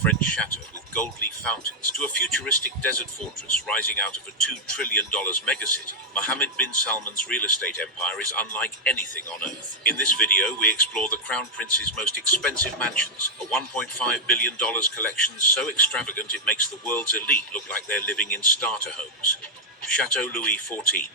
French chateau with gold leaf fountains to a futuristic desert fortress rising out of a $2 trillion megacity, Mohammed bin Salman's real estate empire is unlike anything on earth. In this video, we explore the Crown Prince's most expensive mansions, a $1.5 billion collection so extravagant it makes the world's elite look like they're living in starter homes. Chateau Louis XIV.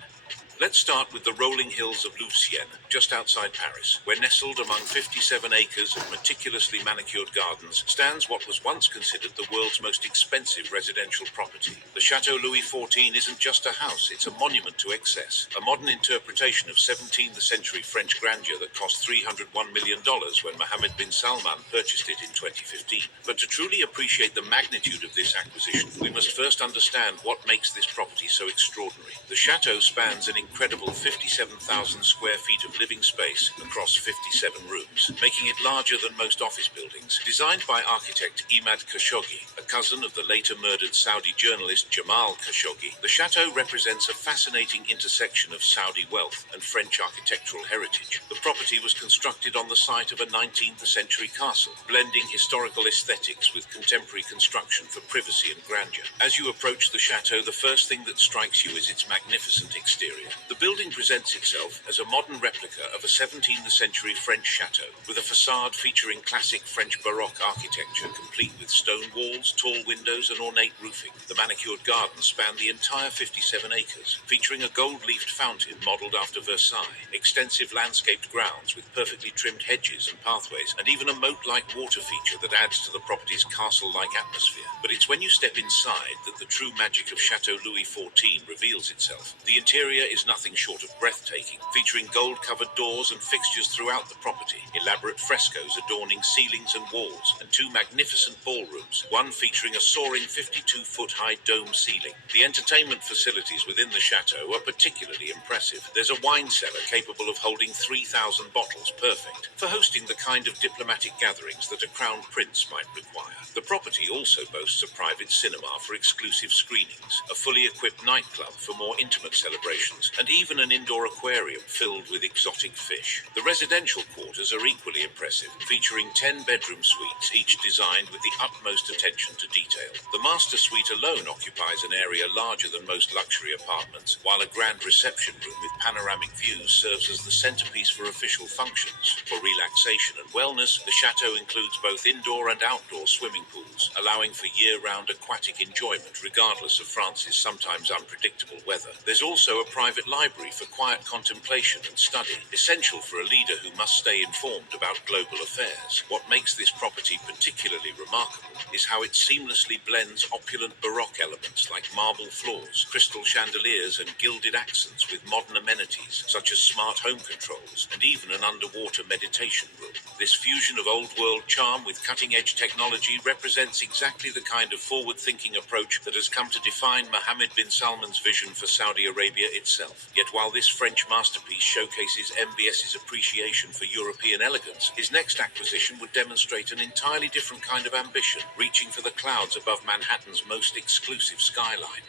Let's start with the rolling hills of Louveciennes, just outside Paris, where nestled among 57 acres of meticulously manicured gardens stands what was once considered the world's most expensive residential property. The Chateau Louis XIV isn't just a house, it's a monument to excess, a modern interpretation of 17th century French grandeur that cost $301 million when Mohammed bin Salman purchased it in 2015. But to truly appreciate the magnitude of this acquisition, we must first understand what makes this property so extraordinary. The chateau spans an incredible 57,000 square feet of living space across 57 rooms, making it larger than most office buildings. Designed by architect Imad Khashoggi, a cousin of the later murdered Saudi journalist Jamal Khashoggi, the chateau represents a fascinating intersection of Saudi wealth and French architectural heritage. The property was constructed on the site of a 19th century castle, blending historical aesthetics with contemporary construction for privacy and grandeur. As you approach the chateau, the first thing that strikes you is its magnificent exterior. The building presents itself as a modern replica of a 17th century French chateau, with a facade featuring classic French Baroque architecture complete with stone walls, tall windows and ornate roofing. The manicured gardens span the entire 57 acres, featuring a gold-leafed fountain modelled after Versailles, extensive landscaped grounds with perfectly trimmed hedges and pathways, and even a moat-like water feature that adds to the property's castle-like atmosphere. But it's when you step inside that the true magic of Chateau Louis XIV reveals itself. The interior is nothing short of breathtaking, featuring gold-covered doors and fixtures throughout the property, elaborate frescoes adorning ceilings and walls, and two magnificent ballrooms, one featuring a soaring 52-foot-high dome ceiling. The entertainment facilities within the chateau are particularly impressive. There's a wine cellar capable of holding 3,000 bottles, perfect for hosting the kind of diplomatic gatherings that a crown prince might require. The property also boasts a private cinema for exclusive screenings, a fully equipped nightclub for more intimate celebrations, and even an indoor aquarium filled with exotic fish. The residential quarters are equally impressive, featuring 10 bedroom suites, each designed with the utmost attention to detail. The master suite alone occupies an area larger than most luxury apartments, while a grand reception room with panoramic views serves as the centerpiece for official functions. For relaxation and wellness, the chateau includes both indoor and outdoor swimming pools, allowing for year-round aquatic enjoyment regardless of France's sometimes unpredictable weather. There's also a private library for quiet contemplation and study, essential for a leader who must stay informed about global affairs. What makes this property particularly remarkable is how it seamlessly blends opulent Baroque elements like marble floors, crystal chandeliers, and gilded accents with modern amenities such as smart home controls and even an underwater meditation room. This fusion of old-world charm with cutting-edge technology represents exactly the kind of forward-thinking approach that has come to define Mohammed bin Salman's vision for Saudi Arabia itself. Yet while this French masterpiece showcases MBS's appreciation for European elegance, his next acquisition would demonstrate an entirely different kind of ambition, reaching for the clouds above Manhattan's most exclusive skyline.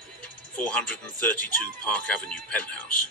432 Park Avenue Penthouse.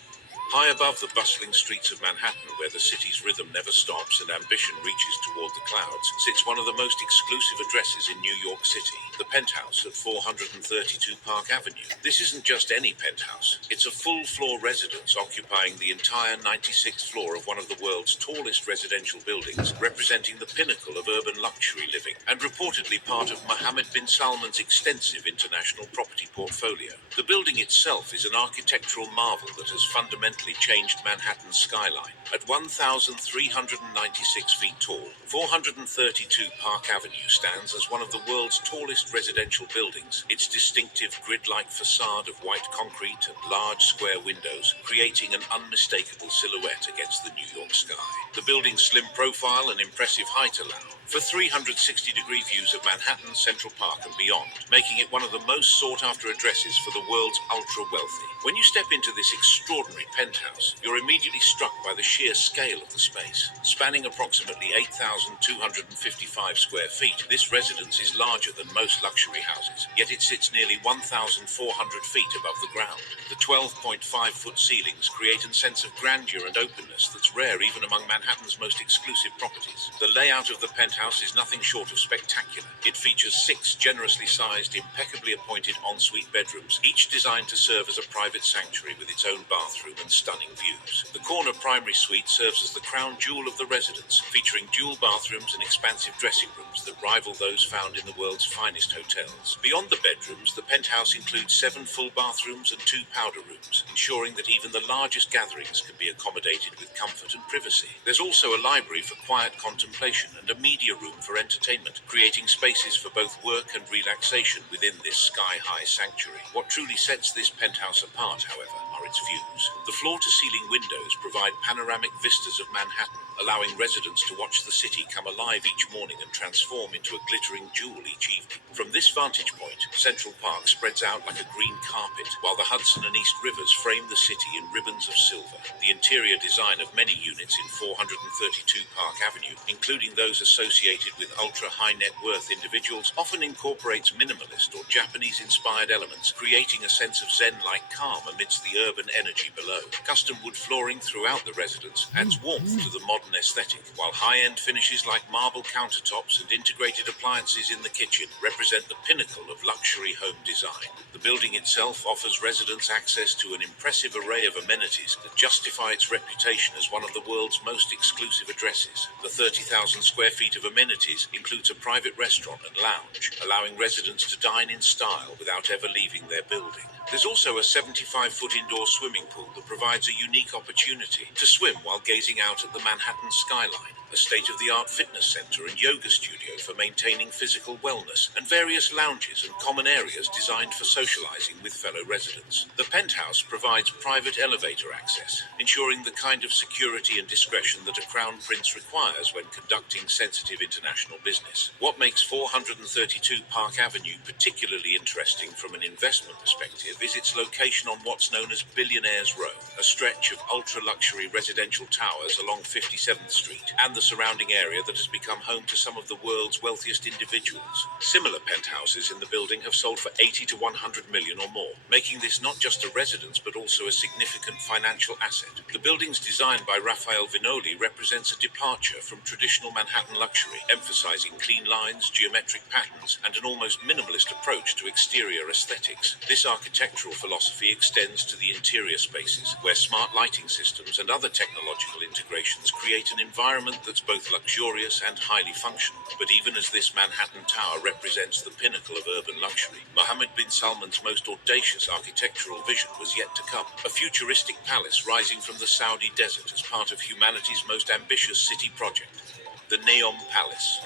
High above the bustling streets of Manhattan, where the city's rhythm never stops and ambition reaches toward the clouds, sits one of the most exclusive addresses in New York City, the penthouse at 432 Park Avenue. This isn't just any penthouse. It's a full-floor residence occupying the entire 96th floor of one of the world's tallest residential buildings, representing the pinnacle of urban luxury living, and reportedly part of Mohammed bin Salman's extensive international property portfolio. The building itself is an architectural marvel that has fundamentally changed Manhattan's skyline. At 1,396 feet tall, 432 Park Avenue stands as one of the world's tallest residential buildings, its distinctive grid-like facade of white concrete and large square windows creating an unmistakable silhouette against the New York sky. The building's slim profile and impressive height allow for 360-degree views of Manhattan, Central Park and beyond, making it one of the most sought-after addresses for the world's ultra-wealthy. When you step into this extraordinary penthouse, penthouse, you're immediately struck by the sheer scale of the space. Spanning approximately 8,255 square feet, this residence is larger than most luxury houses, yet it sits nearly 1,400 feet above the ground. The 12.5-foot ceilings create a sense of grandeur and openness that's rare even among Manhattan's most exclusive properties. The layout of the penthouse is nothing short of spectacular. It features 6 generously sized, impeccably appointed ensuite bedrooms, each designed to serve as a private sanctuary with its own bathroom and stunning views. The corner primary suite serves as the crown jewel of the residence, featuring dual bathrooms and expansive dressing rooms that rival those found in the world's finest hotels. Beyond the bedrooms, the penthouse includes 7 full bathrooms and 2 powder rooms, ensuring that even the largest gatherings can be accommodated with comfort and privacy. There's also a library for quiet contemplation and a media room for entertainment, creating spaces for both work and relaxation within this sky-high sanctuary. What truly sets this penthouse apart, however, are its views. The floor-to-ceiling windows provide panoramic vistas of Manhattan, allowing residents to watch the city come alive each morning and transform into a glittering jewel each evening. From this vantage point, Central Park spreads out like a green carpet, while the Hudson and East Rivers frame the city in ribbons of silver. The interior design of many units in 432 Park Avenue, including those associated with ultra-high net worth individuals, often incorporates minimalist or Japanese-inspired elements, creating a sense of zen-like calm amidst the urban energy below. Custom wood flooring throughout the residence adds warmth to the modern aesthetic, while high-end finishes like marble countertops and integrated appliances in the kitchen represent the pinnacle of luxury home design. The building itself offers residents access to an impressive array of amenities that justify its reputation as one of the world's most exclusive addresses. The 30,000 square feet of amenities includes a private restaurant and lounge, allowing residents to dine in style without ever leaving their building. There's also a 75-foot indoor swimming pool that provides a unique opportunity to swim while gazing out at the Manhattan skyline, a state-of-the-art fitness center and yoga studio for maintaining physical wellness, and various lounges and common areas designed for socializing with fellow residents. The penthouse provides private elevator access, ensuring the kind of security and discretion that a crown prince requires when conducting sensitive international business. What makes 432 Park Avenue particularly interesting from an investment perspective is its location on what's known as Billionaire's Row, a stretch of ultra-luxury residential towers along 57th Street, and the surrounding area that has become home to some of the world's wealthiest individuals. Similar penthouses in the building have sold for 80 to 100 million or more, making this not just a residence but also a significant financial asset. The building's design by Raphael Vinoli represents a departure from traditional Manhattan luxury, emphasizing clean lines, geometric patterns, and an almost minimalist approach to exterior aesthetics. This architectural philosophy extends to the interior spaces, where smart lighting systems and other technological integrations create an environment that's both luxurious and highly functional. But even as this Manhattan tower represents the pinnacle of urban luxury, Mohammed bin Salman's most audacious architectural vision was yet to come. A futuristic palace rising from the Saudi desert as part of humanity's most ambitious city project, the Neom Palace.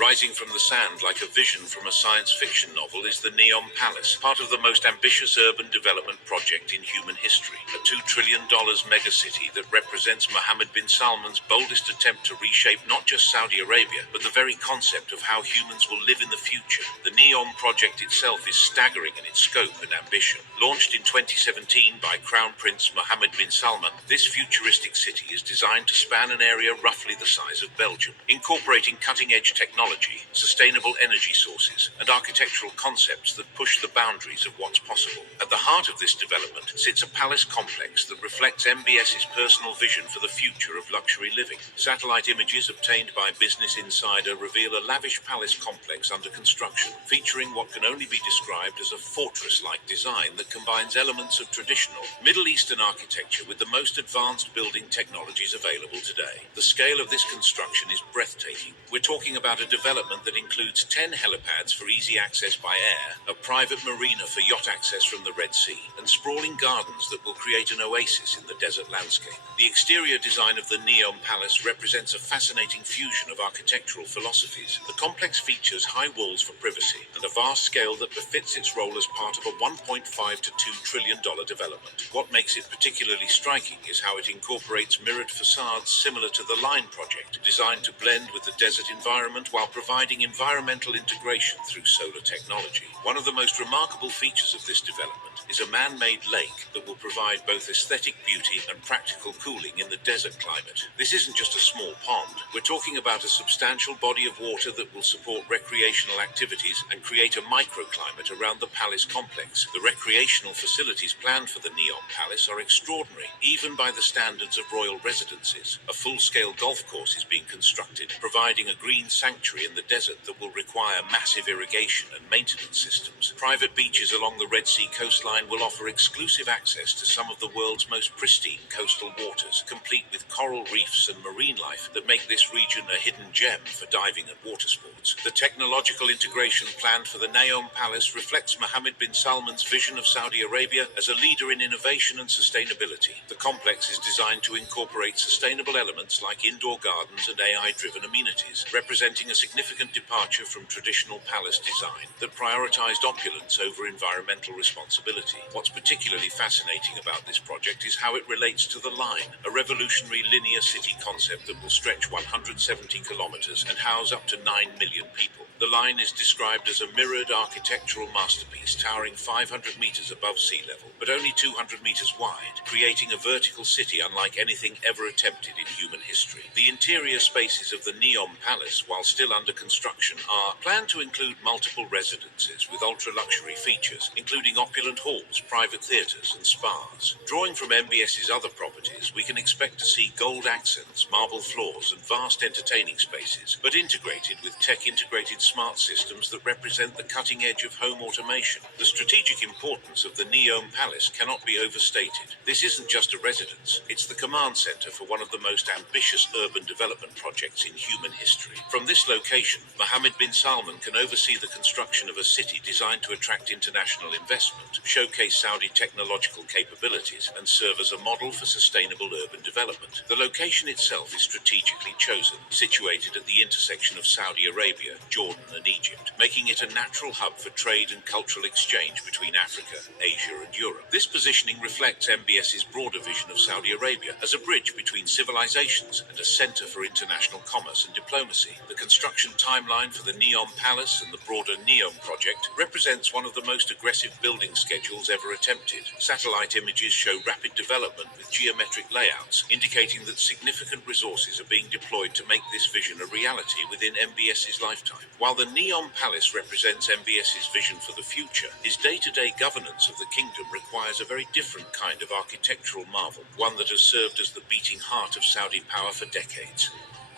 Rising from the sand like a vision from a science fiction novel is the Neom Palace, part of the most ambitious urban development project in human history. A $2 trillion megacity that represents Mohammed bin Salman's boldest attempt to reshape not just Saudi Arabia, but the very concept of how humans will live in the future. The Neom project itself is staggering in its scope and ambition. Launched in 2017 by Crown Prince Mohammed bin Salman, this futuristic city is designed to span an area roughly the size of Belgium, incorporating cutting-edge technology, sustainable energy sources, and architectural concepts that push the boundaries of what's possible. At the heart of this development sits a palace complex that reflects MBS's personal vision for the future of luxury living. Satellite images obtained by Business Insider reveal a lavish palace complex under construction, featuring what can only be described as a fortress-like design that combines elements of traditional Middle Eastern architecture with the most advanced building technologies available today. The scale of this construction is breathtaking. We're talking about a development that includes 10 helipads for easy access by air, a private marina for yacht access from the Red Sea, and sprawling gardens that will create an oasis in the desert landscape. The exterior design of the Neom Palace represents a fascinating fusion of architectural philosophies. The complex features high walls for privacy and a vast scale that befits its role as part of a $1.5 to $2 trillion development. What makes it particularly striking is how it incorporates mirrored facades similar to the Line project, designed to blend with the desert environment while providing environmental integration through solar technology. One of the most remarkable features of this development is a man-made lake that will provide both aesthetic beauty and practical cooling in the desert climate. This isn't just a small pond. We're talking about a substantial body of water that will support recreational activities and create a microclimate around the palace complex. The recreational facilities planned for the Neom Palace are extraordinary, even by the standards of royal residences. A full-scale golf course is being constructed, providing a green sanctuary in the desert that will require massive irrigation and maintenance systems. Private beaches along the Red Sea coastline will offer exclusive access to some of the world's most pristine coastal waters, complete with coral reefs and marine life that make this region a hidden gem for diving and water sports. The technological integration planned for the Neom Palace reflects Mohammed bin Salman's vision of Saudi Arabia as a leader in innovation and sustainability. The complex is designed to incorporate sustainable elements like indoor gardens and AI-driven amenities, representing a significant departure from traditional palace design that prioritized opulence over environmental responsibility. What's particularly fascinating about this project is how it relates to the Line, a revolutionary linear city concept that will stretch 170 kilometers and house up to 9 million people. The Line is described as a mirrored architectural masterpiece towering 500 meters above sea level, but only 200 meters wide, creating a vertical city unlike anything ever attempted in human history. The interior spaces of the Neom Palace, while still under construction, are planned to include multiple residences with ultra-luxury features, including opulent halls, private theatres and spas. Drawing from MBS's other properties, we can expect to see gold accents, marble floors and vast entertaining spaces, but integrated with tech-integrated smart systems that represent the cutting edge of home automation. The strategic importance of the Neom Palace cannot be overstated. This isn't just a residence, it's the command centre for one of the most ambitious urban development projects in human history. From this location, Mohammed bin Salman can oversee the construction of a city designed to attract international investment, showcase Saudi technological capabilities, and serve as a model for sustainable urban development. The location itself is strategically chosen, situated at the intersection of Saudi Arabia, Jordan, and Egypt, making it a natural hub for trade and cultural exchange between Africa, Asia, and Europe. This positioning reflects MBS's broader vision of Saudi Arabia as a bridge between civilizations and a center for international commerce and diplomacy. The construction timeline for the Neom Palace and the broader Neom project represents one of the most aggressive building schedules ever attempted. Satellite images show rapid development with geometric layouts, indicating that significant resources are being deployed to make this vision a reality within MBS's lifetime. While the Neom Palace represents MBS's vision for the future, his day-to-day governance of the kingdom requires a very different kind of architectural marvel, one that has served as the beating heart of Saudi power for decades.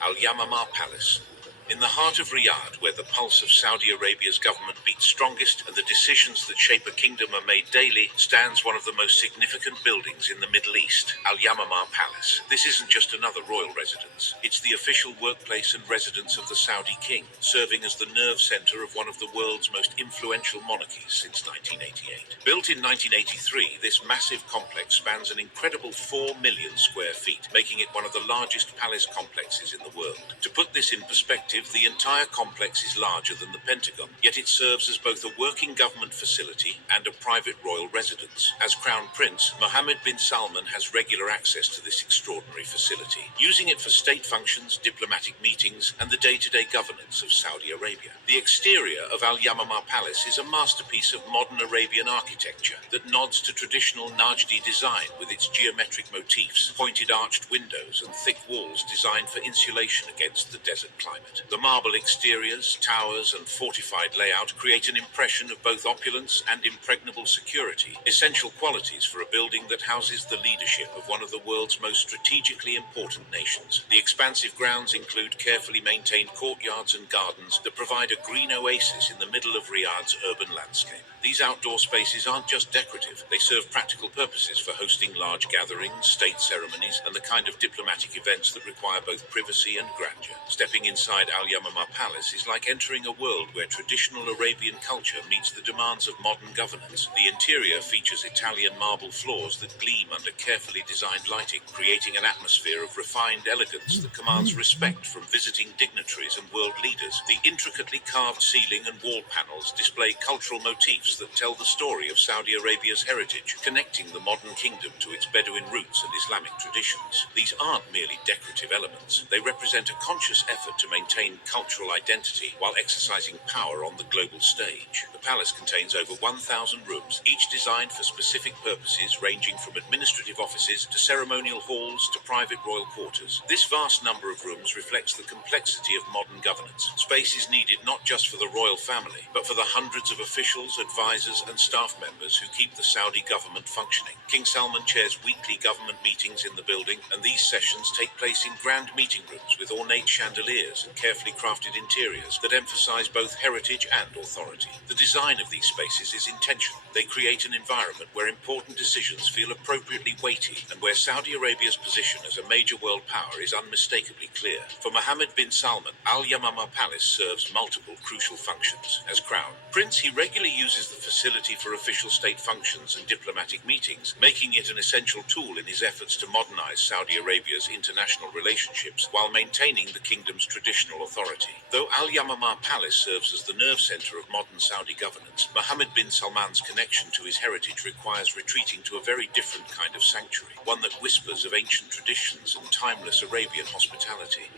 Al Yamamah Palace. In the heart of Riyadh, where the pulse of Saudi Arabia's government beats strongest and the decisions that shape a kingdom are made daily, stands one of the most significant buildings in the Middle East, Al Yamamah Palace. This isn't just another royal residence. It's the official workplace and residence of the Saudi king, serving as the nerve center of one of the world's most influential monarchies since 1988. Built in 1983, this massive complex spans an incredible 4 million square feet, making it one of the largest palace complexes in the world. To put this in perspective, the entire complex is larger than the Pentagon, yet it serves as both a working government facility and a private royal residence. As Crown Prince, Mohammed bin Salman has regular access to this extraordinary facility, using it for state functions, diplomatic meetings, and the day-to-day governance of Saudi Arabia. The exterior of Al Yamamah Palace is a masterpiece of modern Arabian architecture that nods to traditional Najdi design with its geometric motifs, pointed arched windows, and thick walls designed for insulation against the desert climate. The marble exteriors, towers, and fortified layout create an impression of both opulence and impregnable security, essential qualities for a building that houses the leadership of one of the world's most strategically important nations. The expansive grounds include carefully maintained courtyards and gardens that provide a green oasis in the middle of Riyadh's urban landscape. These outdoor spaces aren't just decorative, they serve practical purposes for hosting large gatherings, state ceremonies, and the kind of diplomatic events that require both privacy and grandeur. Stepping inside Al Yamamah Palace is like entering a world where traditional Arabian culture meets the demands of modern governance. The interior features Italian marble floors that gleam under carefully designed lighting, creating an atmosphere of refined elegance that commands respect from visiting dignitaries and world leaders. The intricately carved ceiling and wall panels display cultural motifs that tell the story of Saudi Arabia's heritage, connecting the modern kingdom to its Bedouin roots and Islamic traditions. These aren't merely decorative elements. They represent a conscious effort to maintain maintain cultural identity while exercising power on the global stage. The palace contains over 1,000 rooms, each designed for specific purposes ranging from administrative offices to ceremonial halls to private royal quarters. This vast number of rooms reflects the complexity of modern governance. Space is needed not just for the royal family, but for the hundreds of officials, advisors, and staff members who keep the Saudi government functioning. King Salman chairs weekly government meetings in the building, and these sessions take place in grand meeting rooms with ornate chandeliers and carefully crafted interiors that emphasize both heritage and authority. The design of these spaces is intentional. They create an environment where important decisions feel appropriately weighty and where Saudi Arabia's position as a major world power is unmistakably clear. For Mohammed bin Salman, Al Yamama Palace serves multiple crucial functions. As Crown Prince, he regularly uses the facility for official state functions and diplomatic meetings, making it an essential tool in his efforts to modernize Saudi Arabia's international relationships while maintaining the kingdom's traditional authority. Though Al Yamama Palace serves as the nerve center of modern Saudi governance, Mohammed bin Salman's connection to his heritage requires retreating to a very different kind of sanctuary, one that whispers of ancient traditions and timeless Arabian hospitality.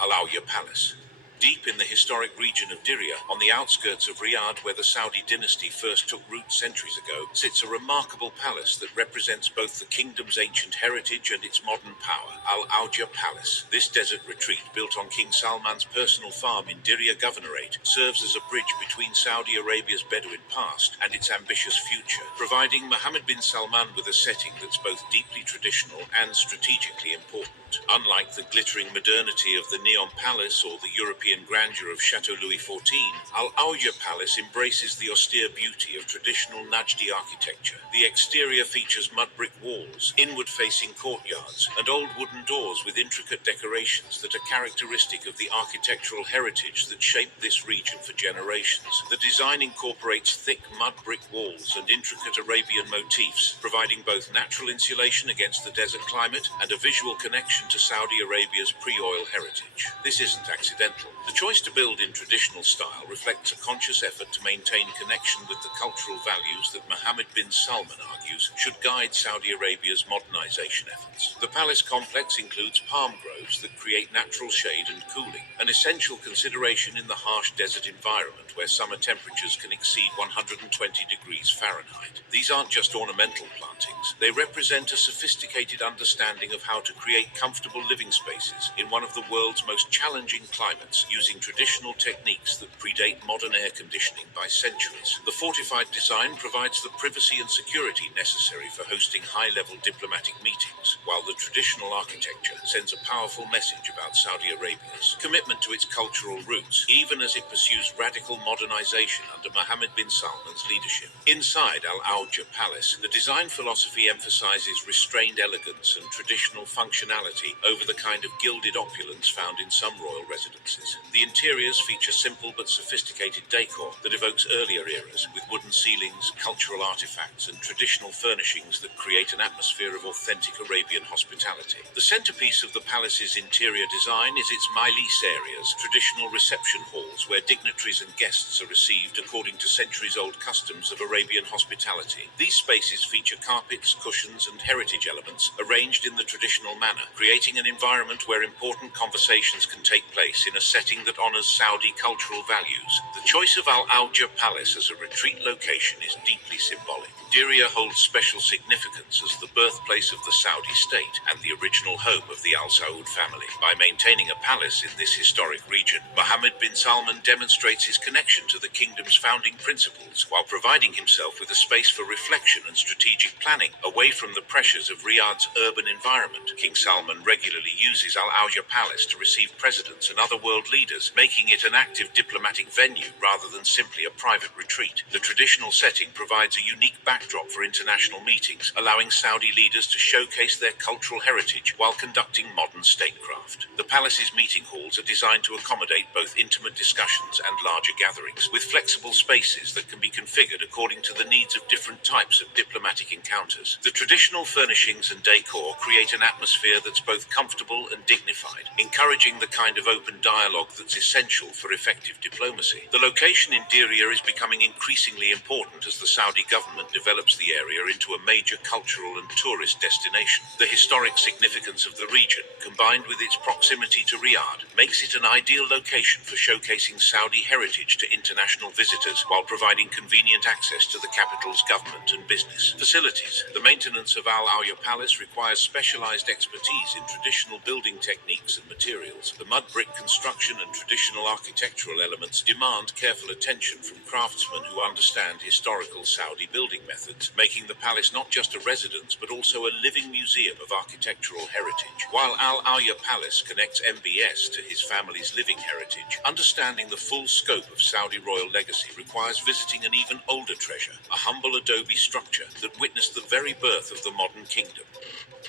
Al Awya Palace. Deep in the historic region of Diriyah, on the outskirts of Riyadh where the Saudi dynasty first took root centuries ago, sits a remarkable palace that represents both the kingdom's ancient heritage and its modern power, Al Awja Palace. This desert retreat, built on King Salman's personal farm in Diriyah Governorate, serves as a bridge between Saudi Arabia's Bedouin past and its ambitious future, providing Mohammed bin Salman with a setting that's both deeply traditional and strategically important. Unlike the glittering modernity of the Neon Palace or the European grandeur of Chateau Louis XIV, Al Awja Palace embraces the austere beauty of traditional Najdi architecture. The exterior features mud brick walls, inward-facing courtyards, and old wooden doors with intricate decorations that are characteristic of the architectural heritage that shaped this region for generations. The design incorporates thick mud brick walls and intricate Arabian motifs, providing both natural insulation against the desert climate and a visual connection to Saudi Arabia's pre-oil heritage. This isn't accidental. The choice to build in traditional style reflects a conscious effort to maintain connection with the cultural values that Mohammed bin Salman argues should guide Saudi Arabia's modernization efforts. The palace complex includes palm groves that create natural shade and cooling, an essential consideration in the harsh desert environment where summer temperatures can exceed 120 degrees Fahrenheit. These aren't just ornamental plantings. They represent a sophisticated understanding of how to create comfortable living spaces in one of the world's most challenging climates, using traditional techniques that predate modern air conditioning by centuries. The fortified design provides the privacy and security necessary for hosting high-level diplomatic meetings, while the traditional architecture sends a powerful message about Saudi Arabia's commitment to its cultural roots, even as it pursues radical modernization under Mohammed bin Salman's leadership. Inside Al Awja Palace, the design philosophy emphasizes restrained elegance and traditional functionality over the kind of gilded opulence found in some royal residences. The interiors feature simple but sophisticated decor that evokes earlier eras, with wooden ceilings, cultural artifacts, and traditional furnishings that create an atmosphere of authentic Arabian hospitality. The centerpiece of the palace's interior design is its majlis areas, traditional reception halls where dignitaries and guests are received according to centuries-old customs of Arabian hospitality. These spaces feature carpets, cushions, and heritage elements arranged in the traditional manner, creating an environment where important conversations can take place in a setting that honors Saudi cultural values. The choice of Al Awja Palace as a retreat location is deeply symbolic. Diriyah holds special significance as the birthplace of the Saudi state and the original home of the Al Saud family. By maintaining a palace in this historic region, Mohammed bin Salman demonstrates his connection to the kingdom's founding principles while providing himself with a space for reflection and strategic planning away from the pressures of Riyadh's urban environment. King Salman regularly uses Al Awja Palace to receive presidents and other world leaders, making it an active diplomatic venue rather than simply a private retreat. The traditional setting provides a unique backdrop for international meetings, allowing Saudi leaders to showcase their cultural heritage while conducting modern statecraft. The palace's meeting halls are designed to accommodate both intimate discussions and larger gatherings, with flexible spaces that can be configured according to the needs of different types of diplomatic encounters. The traditional furnishings and decor create an atmosphere that's both comfortable and dignified, encouraging the kind of open dialogue that's essential for effective diplomacy. The location in Diriyah is becoming increasingly important as the Saudi government develops the area into a major cultural and tourist destination. The historic significance of the region, combined with its proximity to Riyadh, makes it an ideal location for showcasing Saudi heritage to international visitors while providing convenient access to the capital's government and business facilities. The maintenance of Al Awya Palace requires specialized expertise in traditional building techniques and materials. The mud brick construction and traditional architectural elements demand careful attention from craftsmen who understand historical Saudi building methods, making the palace not just a residence but also a living museum of architectural heritage. While Al Awya Palace connects MBS to his family's living heritage, understanding the full scope of Saudi royal legacy requires visiting an even older treasure, a humble adobe structure that witnessed the very birth of the modern kingdom,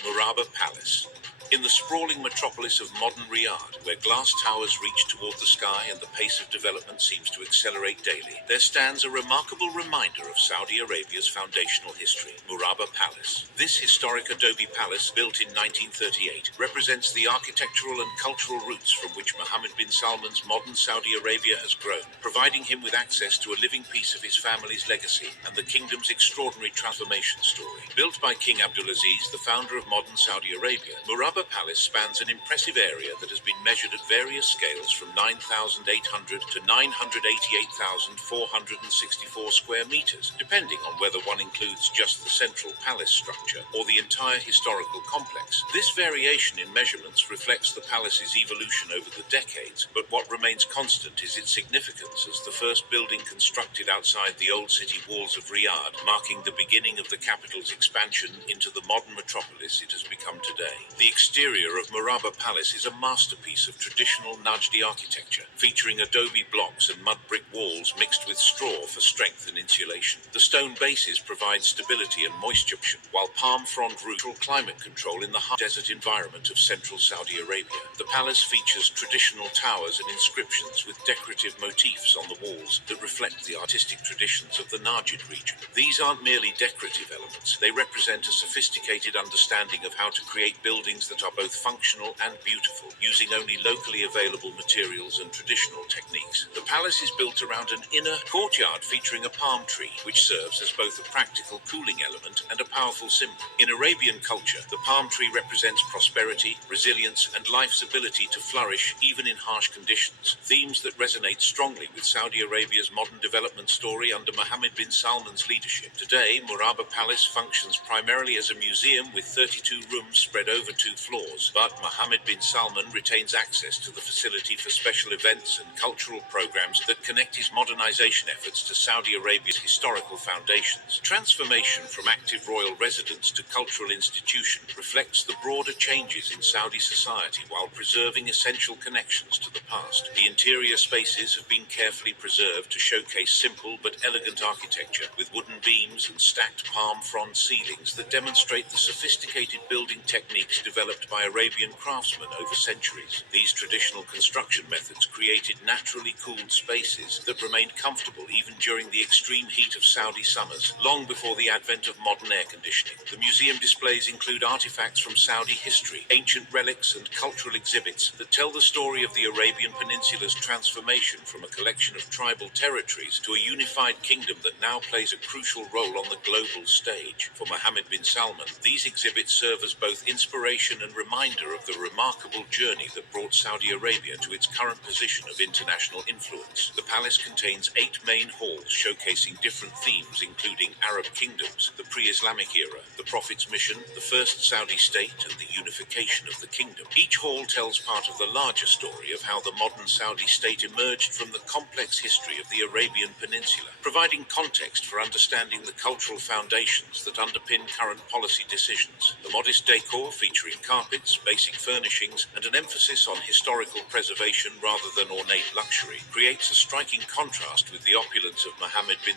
Murabba Palace. In the sprawling metropolis of modern Riyadh, where glass towers reach toward the sky and the pace of development seems to accelerate daily, there stands a remarkable reminder of Saudi Arabia's foundational history, Murabba Palace. This historic adobe palace, built in 1938, represents the architectural and cultural roots from which Mohammed bin Salman's modern Saudi Arabia has grown, providing him with access to a living piece of his family's legacy and the kingdom's extraordinary transformation story. Built by King Abdulaziz, the founder of modern Saudi Arabia, Murabba Palace spans an impressive area that has been measured at various scales from 9,800 to 988,464 square meters, depending on whether one includes just the central palace structure or the entire historical complex. This variation in measurements reflects the palace's evolution over the decades, but what remains constant is its significance as the first building constructed outside the old city walls of Riyadh, marking the beginning of the capital's expansion into the modern metropolis it has become today. The exterior of Murabba Palace is a masterpiece of traditional Najdi architecture, featuring adobe blocks and mud brick walls mixed with straw for strength and insulation. The stone bases provide stability and moisture, while palm frond roof climate control in the high desert environment of central Saudi Arabia. The palace features traditional towers and inscriptions with decorative motifs on the walls that reflect the artistic traditions of the Najd region. These aren't merely decorative elements, they represent a sophisticated understanding of how to create buildings that are both functional and beautiful, using only locally available materials and traditional techniques. The palace is built around an inner courtyard featuring a palm tree, which serves as both a practical cooling element and a powerful symbol. In Arabian culture, the palm tree represents prosperity, resilience, and life's ability to flourish even in harsh conditions, themes that resonate strongly with Saudi Arabia's modern development story under Mohammed bin Salman's leadership. Today, Murabba Palace functions primarily as a museum with 32 rooms spread over 2 floors, but Mohammed bin Salman retains access to the facility for special events and cultural programs that connect his modernization efforts to Saudi Arabia's historical foundations. Transformation from active royal residence to cultural institution reflects the broader changes in Saudi society while preserving essential connections to the past. The interior spaces have been carefully preserved to showcase simple but elegant architecture, with wooden beams and stacked palm frond ceilings that demonstrate the sophisticated building techniques developed by Arabian craftsmen over centuries. These traditional construction methods created naturally cooled spaces that remained comfortable even during the extreme heat of Saudi summers, long before the advent of modern air conditioning. The museum displays include artifacts from Saudi history, ancient relics, and cultural exhibits that tell the story of the Arabian Peninsula's transformation from a collection of tribal territories to a unified kingdom that now plays a crucial role on the global stage. For Mohammed bin Salman, these exhibits serve as both inspiration and reminder of the remarkable journey that brought Saudi Arabia to its current position of international influence. The palace contains 8 main halls showcasing different themes, including Arab kingdoms, the pre-Islamic era, the Prophet's mission, the first Saudi state, and the unification of the kingdom. Each hall tells part of the larger story of how the modern Saudi state emerged from the complex history of the Arabian Peninsula, providing context for understanding the cultural foundations that underpin current policy decisions. The modest decor, featuring carpets, basic furnishings, and an emphasis on historical preservation rather than ornate luxury, creates a striking contrast with the opulence of Mohammed bin